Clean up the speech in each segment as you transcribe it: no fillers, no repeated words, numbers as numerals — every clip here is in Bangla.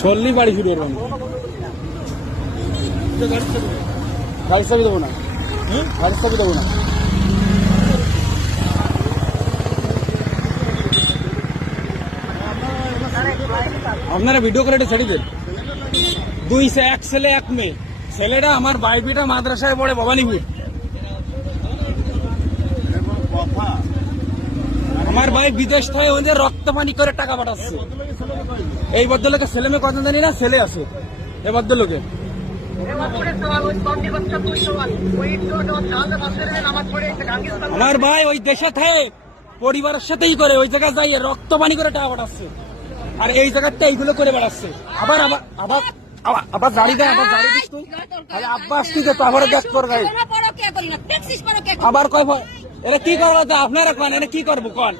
সল্লি বাড়ি শুরু করবো গাড়ির চাবি দেবো না, গাড়ির চাবি দেবো না। আপনারা ভিডিও করে এটা ছেড়ে দেন। এক ছেলে এক মেয়ে। ছেলেটা আমার বাইবিটা মাদ্রাসায় পড়ে ভবানীপুর। আমার ভাই বিদেশ থেকে ওদের রক্ত পানি করে টাকা পাঠাচ্ছে। এই ভদ্রলোকের ছেলে মেয়ে কত জানি না, ছেলে আছে এই ভদ্রলোকে। আমার ভাই ওই দেশে থাকে পরিবারের সাথেই করে ওই জায়গায় যাই রক্ত পানি করে টাকা পাঠাচ্ছে, আর এই জায়গাটা এইগুলো করে বেড়াচ্ছে। আবার আবার আবার আবার গাড়ি দেয়, আবার গাড়ি দিস তুই আব্বা আসছি তো আবার ব্যাক কর গাড়ি আবার কয় ভয়। এটা কি করবো আপনারা কন, এটা কি করবো কন?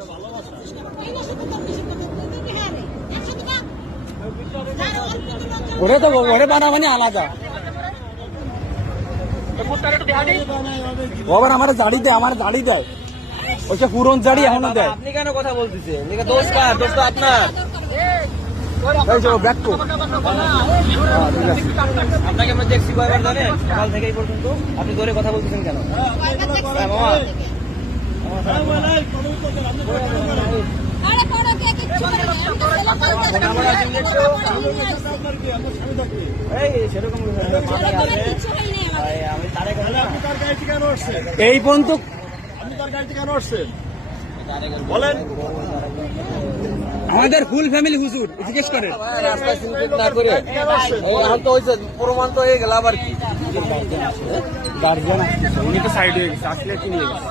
ওরে তো ওরে বানাবানি আলাদা। আবার আমার জাড়ি দেয়, আমার জাড়ি দেয়, ওইটা পুরন জাড়ি এখনো দেয়। আপনি কেন কথা বলতেছেন? দোষ কার? দোষ তো আপনার। আপনাকে আমরা দেখছি কয়বার জানেন কাল থেকে এই পর্যন্ত, আপনি ধরে কথা বলতেছেন কেন? এই পর্যন্ত বলেন আমাদের ফুল ফ্যামিলি হুজুর জিজ্ঞেস করে রাস্তায় সিনক্রেট না করে এখন তো হয়েছে, প্রমাণ তো হয়ে গেল। আবার কি গার্জিয়ান আসছে, উনি তো সাইড হয়ে গেছে, আসলে কি নিয়ে গেছে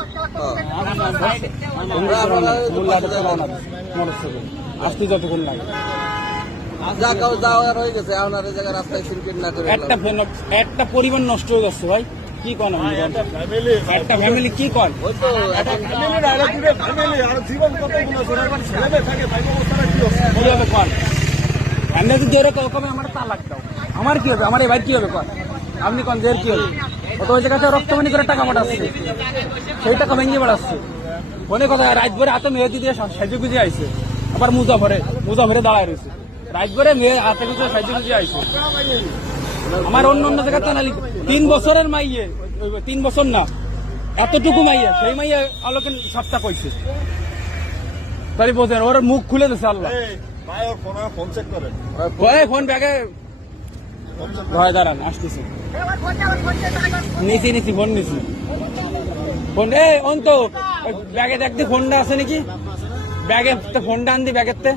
আসতে যতক্ষণ লাগে যা কাউ যাওয়ার হয়ে গেছে। এখন আর এই জায়গায় রাস্তায় সিনক্রেট না করে একটা পরিবার নষ্ট হয়ে যাচ্ছে ভাই। কি কন একটা ফ্যামিলি কি কন? ওই তো কিভাবে কন? এমনি যদি এরকম আমার তালাক দাও, আমার কি হবে? আমার এবার কি হবে কন? আপনি কন যে কি হবে? ওটা ওই জায়গাতে রক্তমানি করে টাকা পাঠাচ্ছে, সেই টাকা ভেঙে বেড়াচ্ছে। অনেক কথা রাত ভরে হাতে মেহেদি দিয়ে সাজে গুজে আইছে, আবার মুজাফরে দাঁড়ায় রয়েছে। রাত ভরে মেয়ে হাতে গুজে সাজে গুজে আইছে। আমার অন্য অন্য জায়গাতে নালি 3 বছরের মাইয়ে, 3 বছর না এতটুকু মাইয়া, সেই মাইয়া আলোকে সবটা কইছে। তাই বোঝেন ওর মুখ খুলে দিচ্ছে আল্লাহ। ফোন ব্যাগে ভয় দাঁড়ান, আসতেছি নিচি ফোন নিচি ফোন। অন্ত ব্যাগে দেখতে ফোনটা আছে নাকি? ব্যাগে ফোনটা আনদি ব্যাগের তে